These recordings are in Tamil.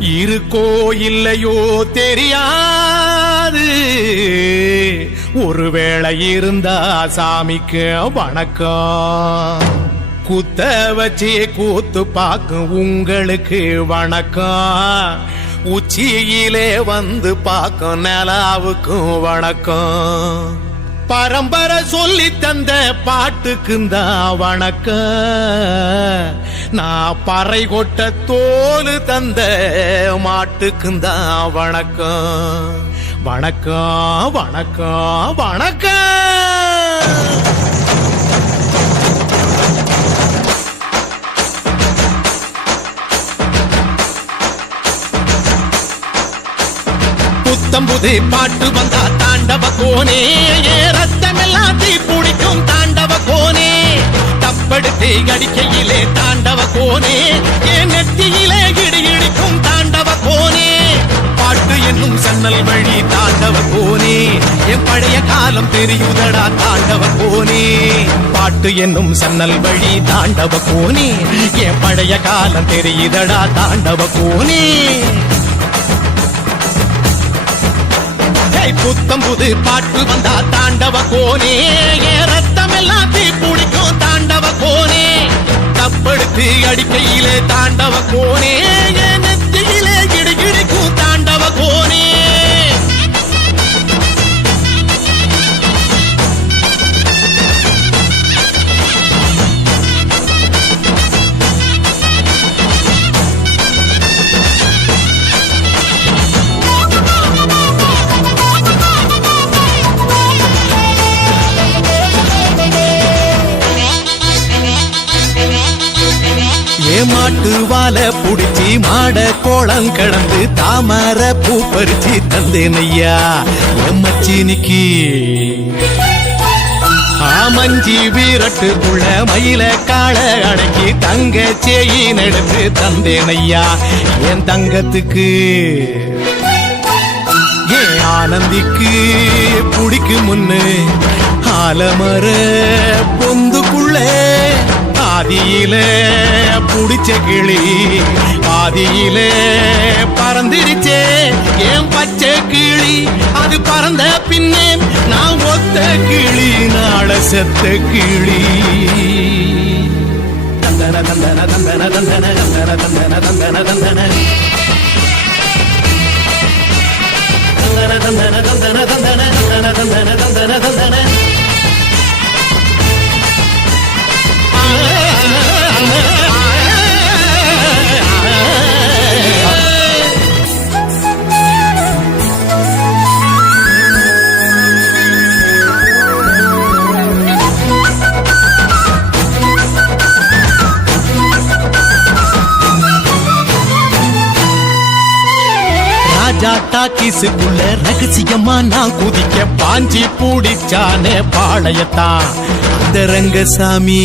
இருக்கோ இல்லையோ தெரியாது, ஒருவேளை இருந்தா சாமிக்கு வணக்கம். குத்த வச்சு கூத்து பார்க்கும் உங்களுக்கு வணக்கம். உச்சியிலே வந்து பார்க்கும் நிலாவுக்கும் வணக்கம். பரம்பரை சொல்லி தந்த பாட்டுக்குந்தா வணக்கம். நான் பறை கொட்ட தோல் தந்த மாட்டுக்குந்தா வணக்கம். வணக்கம் வணக்கம் வணக்கம். புத்தம்புது பாட்டு வந்தா தாண்டவ கோனே, ரத்தமெல்லாம் தீ பிடிக்கும் தாண்டவ கோனே. தப்படுத்து அடிக்கையிலே தாண்டவ கோனே, என் நெத்தியிலே இடி இடிக்கும் தாண்டவ கோனே. பாட்டு என்னும் சன்னல் வழி தாண்டவ கோனே, என் பழைய காலம் தெரியுதடா தாண்டவ கோனே. பாட்டு என்னும் சன்னல் வழி தாண்டவ கோனே, என் பழைய காலம் தெரியுதடா தாண்டவ கோனே. புத்தம் புது பாட்டு வந்தா தாண்டவ கோனே, ரத்தம் எல்லாம் தீ பிடிக்கும் தாண்டவ கோனே. தப்படுத்து அடிக்கையிலே தாண்டவ கோனே, நெத்தியிலே கிடுகிடுக்கும் தாண்டவ கோனே. மாட்டு வாழை புடிச்சி மாட கோளம் கடந்து தாமர பூ பறிச்சு தந்தேனையா எம்மச்சினிக்கு. மஞ்சி வீரட்டுக்குள்ள மயில கால அடக்கி தங்க சேயின் எடுத்து தந்தேனையா என் தங்கத்துக்கு. ஏன் ஆனந்திக்கு புடிக்கு முன்னு ஆலமர பொந்துக்குள்ள ஆதியில புடிச்ச கிளி ஆதியில பறந்துடுச்சே ஏன் பச்சை கிளி. அது பறந்த பின்னே நான் ஒத்த கிளி நாள செத்த கிளி. தந்தன தந்தன தந்தன தந்தன தந்தன தந்தன தந்தன தந்தன தந்தன தந்தன தந்தன தந்தன தந்தன தந்தன தந்தன. ராஜாட்டா கிசுக்குள்ள ரகசியமா நான் குதிக்க பாஞ்சி பூடிச்சானே பாளையத்தான் அந்த ரங்கசாமி.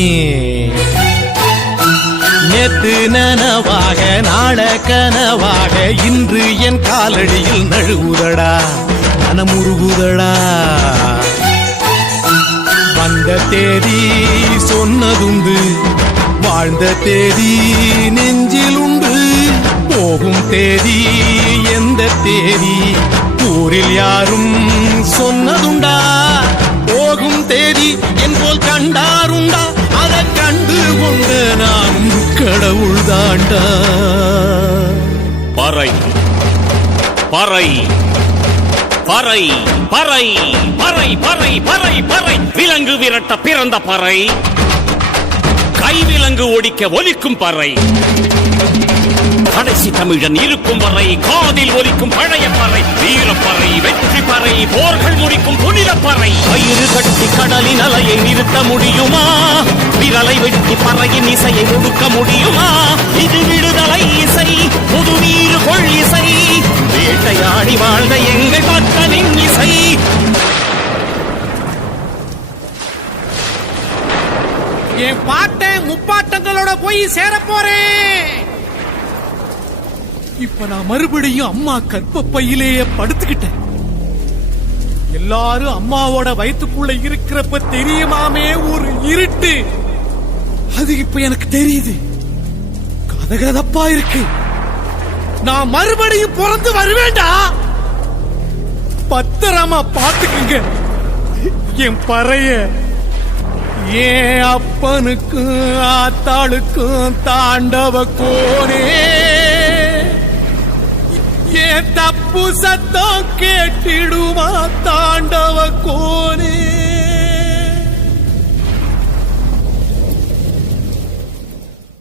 நேத்து நனவாக நாள கனவாக இன்று என் காலடியில் நழுவுதடா மனமுருகுதடா. வந்த தேதி சொன்னதுண்டு, வாழ்ந்த தேதி நெஞ்சில் உண்டு. போகும் தேதி எந்த தேதி ஊரில் யாரும் சொன்னதுண்டா. போகும் தேதி என் போல் கண்டாருண்டா, அதை கண்டு கொண்ட நான் கடவுள் தாண்டா. பறை பறை பறை பறை பறை பறை பறை பறை. விலங்கு விரட்ட பிறந்த பறை, கைவிலங்கு ஒடிக்க ஒலிக்கும் பறை. கடைசி தமிழன் இருக்கும் வரை காதில் ஒலிக்கும் பழைய பறை. வீரப்பறை வெற்றி பறை, போர்கள் முடிக்கும் புனித பறை. கயிறு கட்டி கடலின் அலையை நிறுத்த முடியுமா? விரலை வெட்டி பறையின் இசையை ஒடுக்க முடியுமா? இது விடுதலை இசை, புது நீர் கொள் இசை, வேட்டையாடி வாழ்ந்த எங்கள் மக்களின் இசை. என் பாட்டை முப்பாட்டங்களோட போய் சேர போறேன். இப்ப நான் மறுபடியும் அம்மா கற்பப்பையிலேயே படுத்துக்கிட்டேன். எல்லாரும் அம்மாவோட வயிற்றுக்குள்ள இருக்கிறப்ப தெரியுமாமே ஒரு இருட்டு, அது இப்ப எனக்கு தெரியுது. கதகதப்பா இருக்கு. நான் மறுபடியும் பிறந்து வருவேண்டா. பத்திரமா பாத்துக்குங்க என் பறைய. என் அப்பனுக்கும் ஆத்தாளுக்கும் தாண்டவ கோனே. என் தப்பு சத்தம் கேட்டிடுமா தாண்டவ